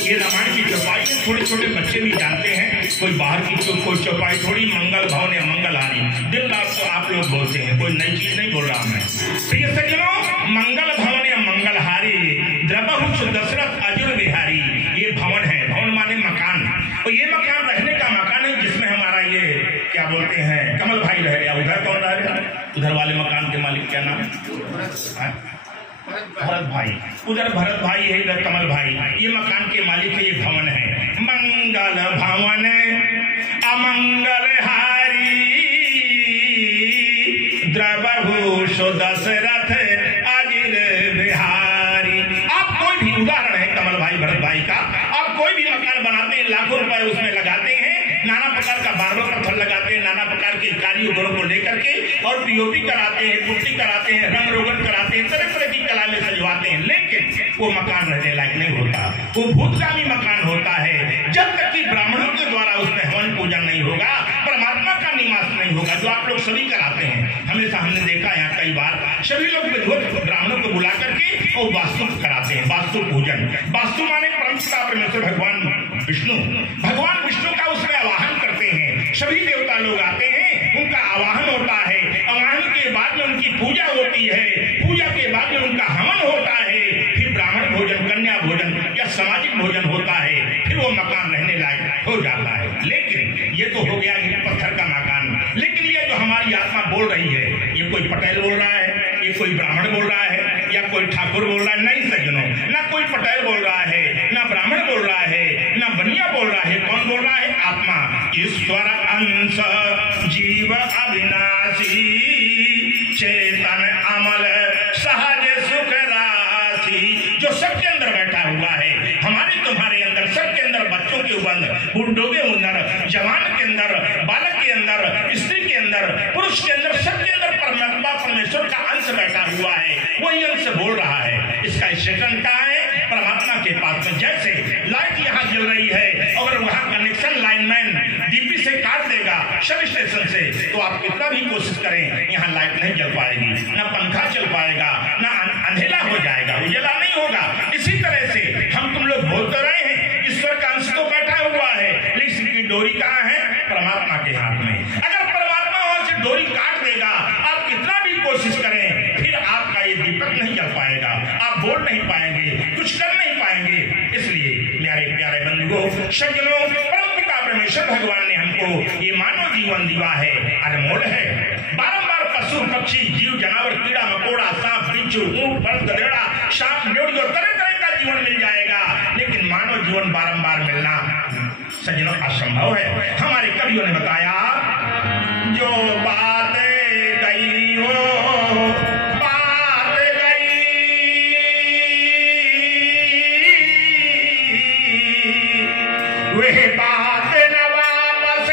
ये रामायण की चौपाई में छोटे छोटे बच्चे भी जानते हैं, कोई बाहर की कोई चौपाई थोड़ी, मंगल भवन या मंगलहारी दिन रात तो आप लोग बोलते हैं, कोई नई चीज नहीं बोल रहा मैं। तो ये सज्जनों, मंगल भवन या मंगलहारी द्रवहुष दशरथ अजुर बिहारी, ये भवन है। भवन माने मकान, और ये मकान रहने का मकान है जिसमें हमारा ये क्या बोलते हैं कमल भाई रह गया। उधर कौन रह गया? उधर वाले मकान के मालिक क्या नाम है? भरत भाई। उधर भरत भाई है, इधर कमल भाई। ये मकान के मालिक है, ये भवन है। मंगल भवन अमंगल हारी द्रवहुष दशरथ अजिर बिहारी। आप कोई भी उदाहरण है कमल भाई भरत भाई का, आप कोई भी मकान बनाते हैं, लाखों रुपए उसमें लगाते हैं, नाना प्रकार का मार्बल पत्थर लगाते हैं, नाना प्रकार के कारीगरों को लेकर के, और पीओपी कराते हैं, पुट्टी कराते हैं, रंग रोगन कराते हैं, तरह तरह की कला में सजवाते हैं, लेकिन वो मकान रहने लायक नहीं होता। वो भूतगामी मकान होता है। जब तक कि ब्राह्मणों के द्वारा उसमें हवन पूजन नहीं होगा, परमात्मा का निवास नहीं होगा, जो आप लोग सभी कराते हैं। हमेशा हमने देखा यहाँ कई बार सभी लोग विधिवत ब्राह्मणों को बुला करके और वास्तु कराते हैं, वास्तु पूजन। वास्तु माने परमपिता परमेश्वर भगवान विष्णु, भगवान विष्णु का उसमें आवाहन करते हैं। सभी देवता लोग आते हैं, उनका आवाहन होता है, आवाहन के बाद में उनकी पूजा होती है, पूजा के बाद में उनका हवन होता है, फिर ब्राह्मण भोजन, कन्या भोजन या सामाजिक भोजन होता है, फिर वो मकान रहने लायक हो जाता है। लेकिन ये तो हो गया पत्थर का मकान। लेकिन ये जो हमारी आत्मा बोल रही है, ये कोई पटेल बोल रहा है, ये कोई ब्राह्मण बोल रहा है, या कोई ठाकुर बोल रहा है? नहीं सज्जनों, ना कोई पटेल बोल रहा है, ना ब्राह्मण बोल रहा है, ना बनिया बोल रहा है। कौन बोल रहा है? आत्मा। ईश्वर अंश जीव अविनाशी चेतन अमल सहज सुख राशि, जो सबके अंदर बैठा हुआ है, हमारे तुम्हारे अंदर, सबके अंदर, बच्चों के अंदर, बूढ़ों के अंदर, जवान के अंदर, बालक के अंदर, स्त्री के अंदर, पुरुष के अंदर, सबके अंदर परमात्मा परमेश्वर का अंश बैठा हुआ है, वही अंश बोल रहा है। इसका स्टेशन कहाँ है? परमात्मा के पास में। जैसे लाइट यहाँ जल रही है, अगर वहाँ कनेक्शन लाइनमैन डीपी से काट देगा सब स्टेशन से, तो आप कितना भी कोशिश करें, यहाँ लाइट नहीं जल पाएगी, ना पंखा चल पाएगा, ना अंधेरा हो जाएगा, उजाला नहीं होगा। इसी तरह से हम तुम लोग बोल तो रहे हैं, ईश्वर का अंश तो बैठा हुआ है, लेकिन इसकी डोरी कहाँ है? परमात्मा के हाथ में। अगर परमात्मा वहां से डोरी काट देगा, आप कितना भी कोशिश करें, फिर आपका ये दीपक नहीं जल पाएगा, आप बोल नहीं पाएंगे, कुछ कर नहीं पाएंगे। इसलिए मेरे प्यारे बंधुओं, सज्जनों, परमपिता परमेश्वर भगवान ने हमको ये मानव जीवन जीवन दीवा है, अनमोल है। बारंबार पशु पक्षी जीव जानवर कीड़ा मकोड़ा सांप बिच्छू ऊंट बल्द गधेड़ा सांप न्योड़ी और तरह तरह का जीवन मिल जाएगा, लेकिन मानव जीवन बारंबार मिलना सज्जनों असंभव है। हमारे कवियों ने बताया, जो बात गई वो बात गई, वह बात न वापस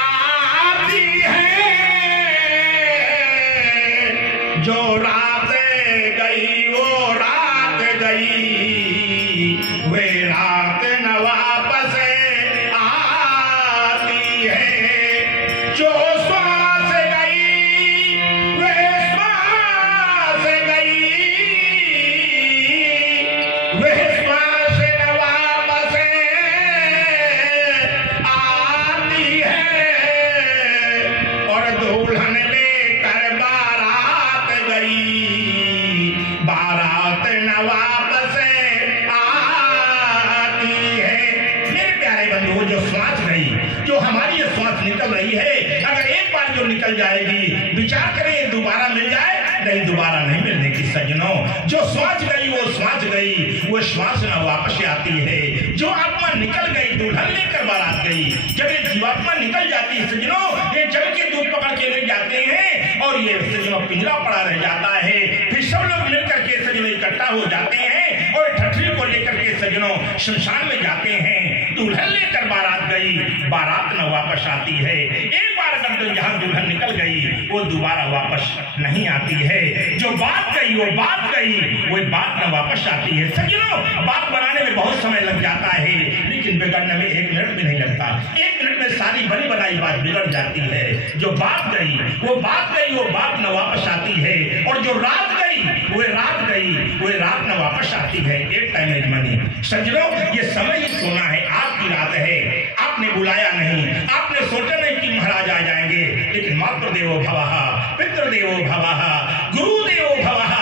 आती है, जो रात गई वो रात गई, वे रात न वापस आती है, जो श्वास गई वे श्वास गई, वे श्वास न वापस आती है, और दुल्हन लेकर बारात गई, बारात न वापस आती है। मेरे प्यारे बंधुओं, जो श्वास गई, जो हमारी ये श्वास निकल रही है, अगर एक बार जो निकल जाएगी, विचार करें दोबारा मिल जाए, नहीं दोबारा नहीं मिलने की सज्जनों। जो श्वास गई वो श्वास गई, वो श्वास न वापस आती है। जो आत्मा निकल गई, दुल्हन लेकर बारात गई। जब ये जीवात्मा निकल जाती है सज्जनों, ये जल के दूध पकड़ के ले जाते हैं और ये सज्जनों पिंजरा पड़ा रह जाता है। फिर सब लोग मिलकर के सज्जनों इकट्ठा हो जाते हैं और ठठरी को लेकर के सज्जनों शमशान में जाते हैं। दुल्हन लेकर बारात गई, बारात न वापस आती है। एक बार अगर जहां दुल्हन निकल गई, वो दोबारा वापस नहीं आती है। जो बात गई वो बात गई, वो बात न वापस आती है। सज्जनों, बात बनाने में बहुत समय लग जाता है, लेकिन बिगड़ने में 1 मिनट भी नहीं लगता। 1 मिनट में सारी बनी बनाई बात बिगड़ जाती है। जो बात गई वो बात गई, वो बात न वापस आती है, और जो रात गई वो रात गई, वो रात न वापस आती है। एक टाइम इज मनी। सज्जनों, ये समय ही सोना है, आपकी रात है। आपने बुलाया नहीं, आपने सोचा नहीं कि महाराज आ जाएंगे, लेकिन मातृदेवो भवः, पितृदेवो भवः, गुरुदेवो भवः,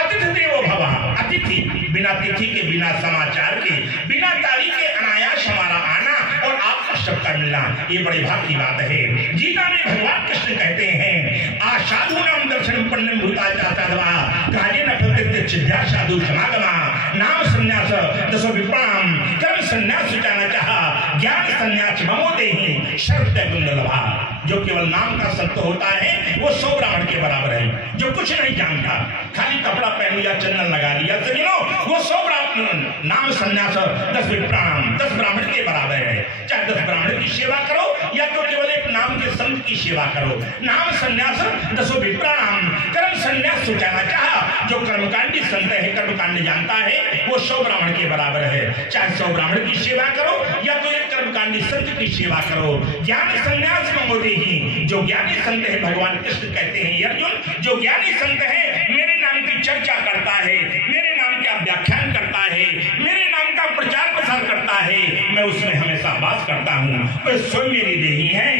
अतिथि देवो भवः। अतिथि बिना तिथि के, बिना समाचार के, बिना तारीख के अनायास हमारा आना और आपका सबका मिलना, ये बड़े भाग की बात है। गीता में भगवान कृष्ण कहते हैं, आसाधूनाम दर्शनम पुण्यम भूताचा साधवा कालेन प्रत्यक्ष सिद्ध्या साधु समागमा नाम संन्यास दशो विप्राम कर्म संन्यास जाना चाहा ज्ञान संन्यास ममो देहि सर्व गुणलभा। जो केवल नाम का सत्य होता है वो 100 ब्राह्मण के बराबर है। जो कुछ नहीं जानता, खाली कपड़ा पहन लिया, चंदन लगा लिया, वो 100 ब्राह्मण। नाम संन्यास 10 विप्राम, 10 ब्राह्मण के बराबर है। चाहे 10 ब्राह्मण की सेवा करो या तो केवल एक नाम के संत की सेवा करो। नाम संन्यास 10 विप्राम कर्म संन्यास जाना चाहा। जो कर्मकांडी संत है, कर्मकांड जानता है, वो 100 ब्राह्मण के बराबर है। चाहे 100 ब्राह्मण की सेवा करो या तो एक कर्मकांडी संत की सेवा करो। ज्ञान संन्यास मंगोदे ही, जो ज्ञानी संत है, भगवान कृष्ण कहते हैं अर्जुन, जो ज्ञानी संत है, मेरे नाम की चर्चा करता है, मेरे नाम का व्याख्यान करता है, मेरे नाम का प्रचार प्रसार करता है, मैं उसमें हमेशा वास करता हूँ। वह स्वयं मेरी देही है।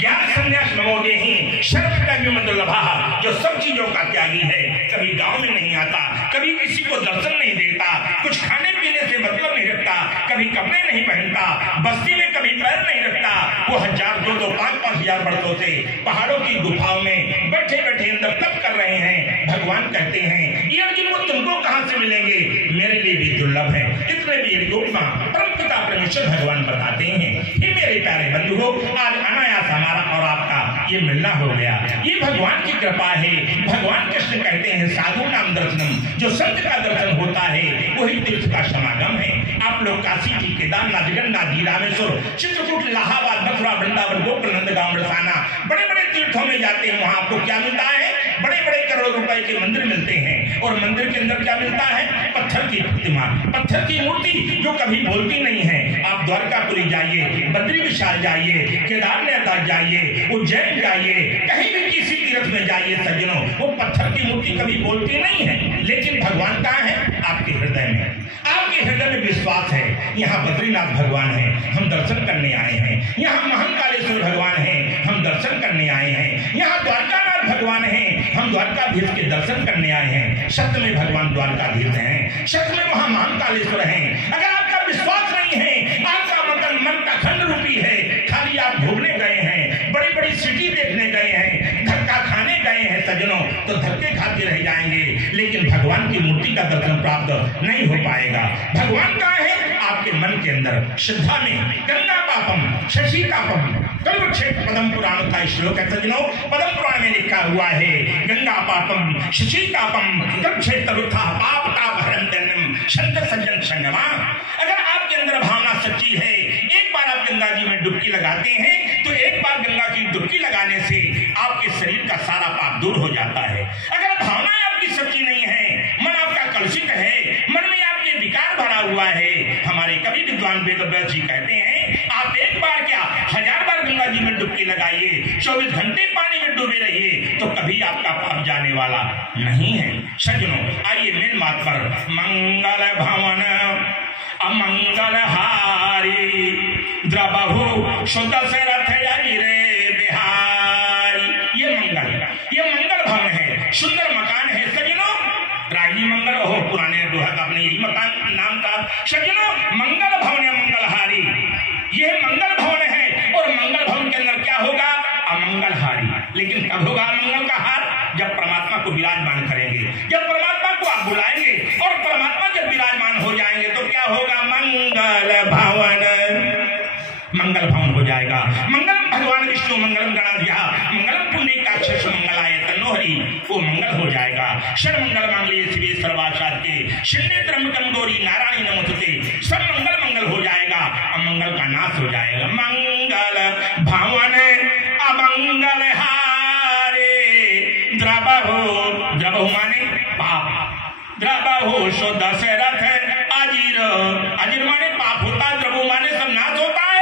ज्ञान संन्यास मंगोदे ही सर्वलभा, जो सब चीजों का त्यागी है। कभी गांव में नहीं आता, कभी किसी को दर्शन नहीं देता, कुछ खाने पीने से मतलब नहीं रखता, कभी कपड़े नहीं पहनता, बस्ती में कभी पैर नहीं रखता। वो 1000, 2-2, 5-5 हजार वर्षों से पहाड़ों की गुफाओं में बैठे बैठे अंदर तप कर रहे हैं। भगवान कहते हैं, ये अर्जुन वो तुमको कहां से मिलेंगे, मेरे लिए भी दुर्लभ है। इतने भी परमपिता परमेश्वर भगवान बताते हैं। ये मेरे प्यारे बंधुओं, आज अनायास हमारा और आपका ये मिलना हो गया। ये भगवान की कृपा है। भगवान कृष्ण कहते हैं, साधु नाम दर्शनम, जो संत का दर्शन होता है वही तीर्थ का समागम है। आप लोग काशी जी, केदारनाथ, गंगा जी, रामेश्वर, चित्रकूट, इलाहाबाद, मथुरा, वृंदावन, गोकुल, नंदगांव, रसाना, बड़े बड़े तीर्थों में जाते हैं। वहां आपको क्या मिलता है? बड़े बड़े करोड़ रुपए के मंदिर मिलते हैं, और मंदिर के अंदर क्या मिलता है? पत्थर की प्रतिमा, पत्थर की मूर्ति जो कभी बोलती नहीं है। आप द्वारकापुरी जाइए, बद्री विशाल जाइए, केदारनाथ जाइए, उज्जैन जाइए, कहीं भी किसी तीर्थ में जाइए सज्जनों, वो पत्थर की मूर्ति कभी बोलती नहीं है। लेकिन भगवान कहाँ है? आपके हृदय में। आपके हृदय में विश्वास है। यहाँ बद्रीनाथ भगवान है, हम दर्शन करने आए हैं। यहाँ महाकालेश्वर भगवान है, हम दर्शन करने आए हैं। यहाँ द्वारकानाथ भगवान है, हम द्वारकाधीश के दर्शन करने आए हैं। सत्य में भगवान द्वारकाधीश हैं, सत्य में वहां महाकालेश्वर हैं। अगर आपका विश्वास नहीं है, आपका मन का खंड रूपी है, खाली तो धक्के खाते रह जाएंगे, लेकिन भगवान की मूर्ति का दर्शन प्राप्त नहीं हो पाएगा। भगवान कहाँ है? आपके मन के अंदर, श्रद्धा में। गंगा पापम शशि कापम, कल्पक्षेत्र पद्म पुराण का श्लोक है सज्जनों। पद्म पुराण में लिखा हुआ है, गंगा पापम शशि कापम कल्पक्षेत्र पाप ताप हरम दंडम शंत सज्जन संगमा। अगर आपके अंदर भावना सच्ची है, एक बार आप गंगा जी में डुबकी लगाते हैं तो एक बार गंगा की डुबकी लगाने से आपके शरीर का सारा पाप दूर हो जाता है। अगर भावना आपकी सच्ची नहीं है, मन आपका कलुषित है, मन में आपके विकार भरा हुआ है, हमारे कवि विद्वान वेदव्यास जी कहते हैं, आप एक बार क्या 1000 बार गंगा जी में डुबकी लगाइए, 24 घंटे पानी में डूबे रहिए, तो कभी आपका पाप जाने वाला नहीं है। सज्जनों, आइए मेन बात पर। मंगल भवन अमंगल हारी द्रबहु शुद्ध से रथ रे बिहारी। ये मंगल भवन है, सुंदर मकान है सज्जनों। रायली मंगल हो, पुराने दोहा का अपने यही मकान नाम था सज्जनों। मंगल भवन या मंगलहारी, यह मंगल भवन है। और मंगल भवन के अंदर क्या होगा? अमंगल हारी। लेकिन कब होगा मंगल का हार? जब परमात्मा को विराजमान करेंगे, जब परमात्मा को आप बुलाएंगे और परमात्मा जब विराजमान हो जाएंगे तो क्या होगा? मंगल भवन हो जाएगा। मंगलम भगवान विष्णु मंगलम गणाधिया मंगलम पुण्डरीकाक्ष मंगलाय तन्नोहरि, वो मंगल हो जाएगा। षड मंगल मांगल्ये शिवे सर्वासाध के शिंदे त्र्यंबकम गौरी नारायण नमोस्तुते। सब मंगल हो जाएगा, अमंगल का नाश हो जाएगा। मंगल भवन अमंगल हारे द्रबहु माने पाप, द्रबहु शुद्ध से रथ अजीर, अजीर माने पाप होता है, द्रबहु माने सब नाश होता है।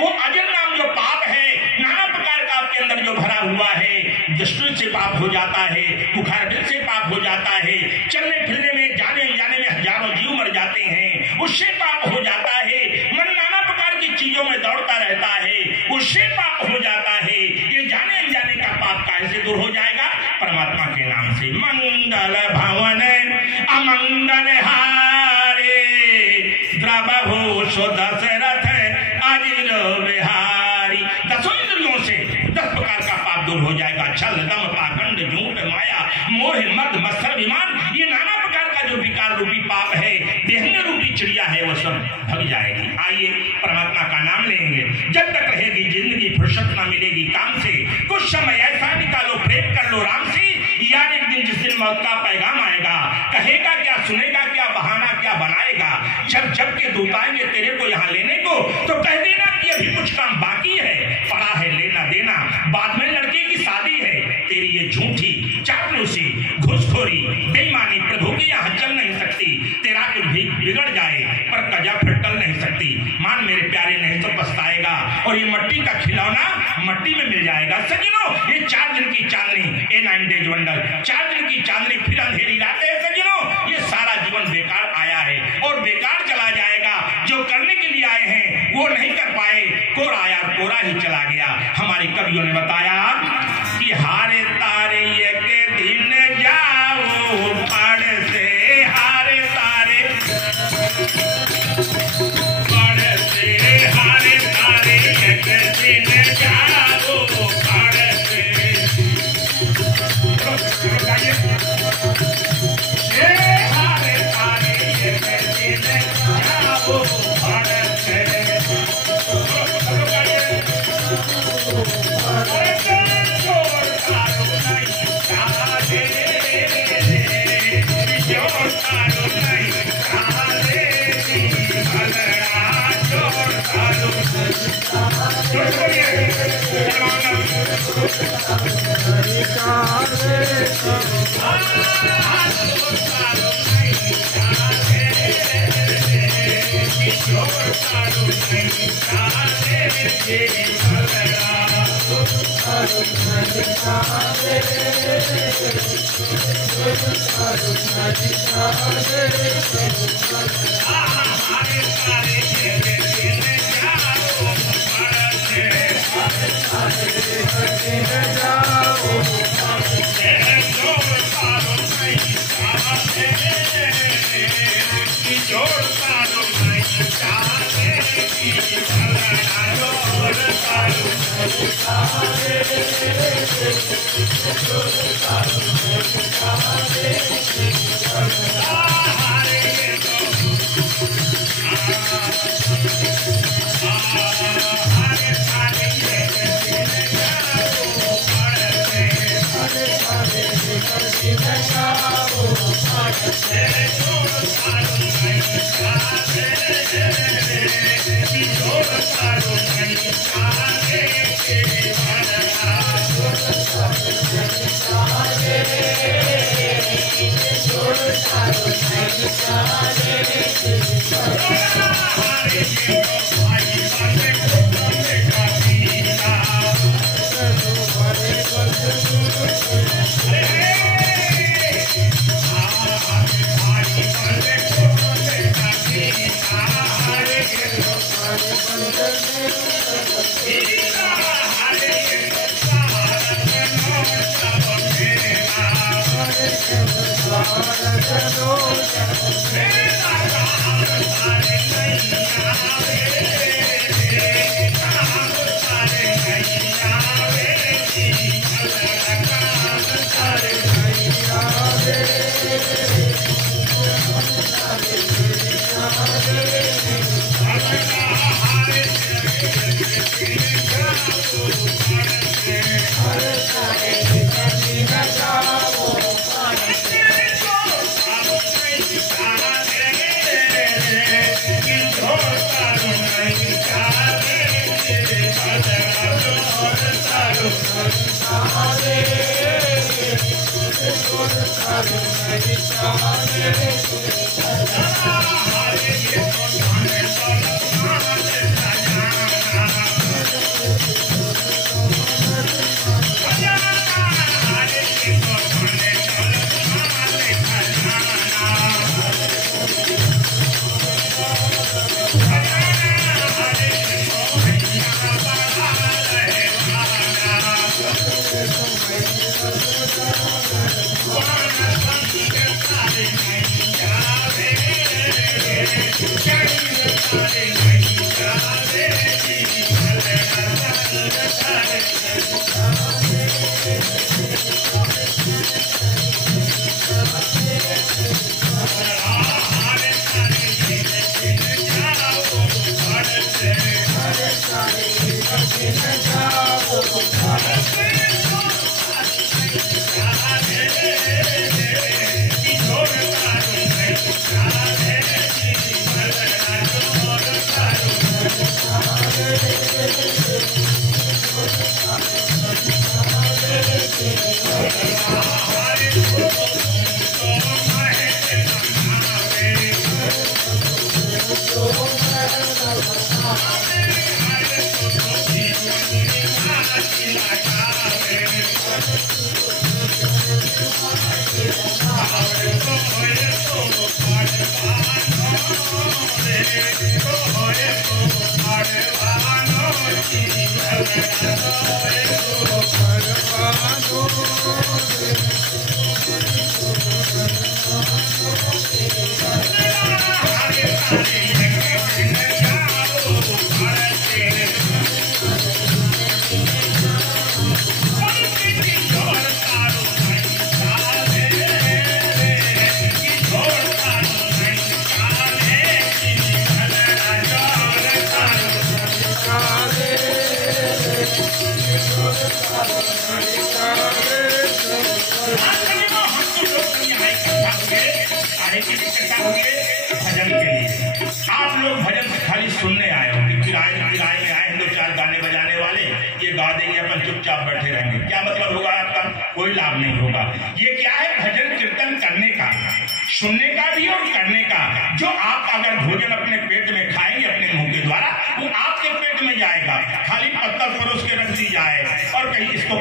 वो अजर नाम जो पाप है, नाना प्रकार का आपके अंदर जो भरा हुआ है, दृष्टि से पाप हो जाता है, बुखार दिल से पाप हो जाता है, चलने फिरने में जाने अनजाने में हजारों जीव मर जाते हैं, उससे पाप हो जाता है। मन नाना प्रकार की चीजों में दौड़ता रहता है, उससे पाप हो जाता है। ये जाने अनजाने का पाप कैसे दूर हो जाएगा? परमात्मा के नाम से। मंगल भवन अमंगल हारे द्रबहु शुद्ध से रथ अजीर बिहारी। दसों इंद्रियों से 10 प्रकार का पाप दूर हो जाएगा। छल दम पाखंड झूठ माया मोह मद मत्सर विमान, ये नाना प्रकार का जो विकार रूपी पाप है, देहंग रूपी चिड़िया है, वो सब भग जाएगी। आइए परमात्मा का नाम लेंगे। जब तक रहेगी जिंदगी, फुर्सत ना मिलेगी काम से, कुछ समय ऐसा निकालो, प्रेम कर लो राम से। यार एक दिन जिस दिन मौत का पैगाम आएगा, कहेगा क्या, सुनेगा क्या, बहाना क्या बनाएगा। जब के दूत आएंगे तेरे को यहाँ लेने को, तो कह देना कि अभी कुछ काम बाकी है, पड़ा है लेना देना, बाद में लड़के की शादी है। तेरी ये झूठी चापलूसी घुसखोरी बेईमानी प्रभु के यहाँ चल नहीं सकती। तेरा कुछ भी बिगड़ जाए पर कजा फिर टल नहीं सकती। मान मेरे प्यारे, नहीं तो पछताएगा और ये मट्टी का खिलौना मट्टी में मिल जाएगा। सज्जनों, ये 4 दिन की चांदनी, ए 9 डेज वंडर, 4 दिन की चांदनी फिर अंधेरी रातें हैं सज्जनों। ये सारा जीवन बेकार आया है और बेकार चला जाएगा। जो करने के लिए आए हैं वो नहीं कर पाए, कोरा आया कोरा ही चला गया। हमारे कवियों ने बताया कि हारे तारे ये के दिन जाओ पढ़ से, हारे तारे पढ़ से, हारे तारे ये के दिन जाओ पढ़ से। हारे तारे ये के दिन जाओ पढ़ से। Thank you. भजन के लिए आप लोग भजन खाली सुनने आए हो कि किराए में आए हैं, दो चार गाने बजाने वाले ये गा देंगे, अपन चुपचाप बैठे रहेंगे, क्या मतलब होगा आपका? कोई लाभ नहीं होगा। ये क्या है? भजन कीर्तन करने का, सुनने का भी और करने का। जो आप अगर भोजन अपने पेट में खाएंगे अपने मुंह के द्वारा, वो आपके पेट में जाएगा। खाली पत्तल परोस के रख दी जाए और कहीं इसको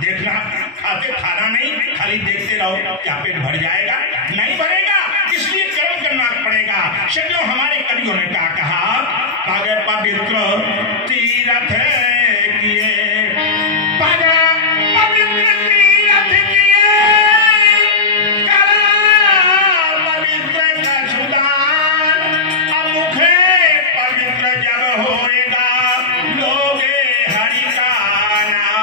देखना, खाते खाना नहीं, खाली देखते रहो, क्या पेट भर जाएगा? नहीं भरेगा। इसलिए कर्म करना पड़ेगा। सदियों हमारे कवियों ने क्या कहा? कागे पवित्र तीरथ किए, पवित्र तीरथ किए, करा पवित्र का सुदान, अमुखे पवित्र जब होएगा लोगे हरि का नाम।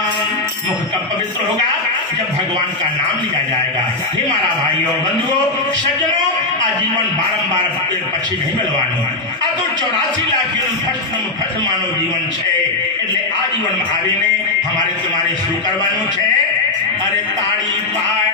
मुख कब पवित्र होगा? जब भगवान का नाम लिया जाएगा। हे मारा भाइयों बंधुओं सज्जनों, आजीवन बारंबार પછી નહીં બલવાનો આ તો 84 લાખ ફર્સ્ટ માનવ જીવન છે એટલે આ જીવનમાં આવીને અમારે તમારે શું કરવાનું છે? અરે તાળી પાડ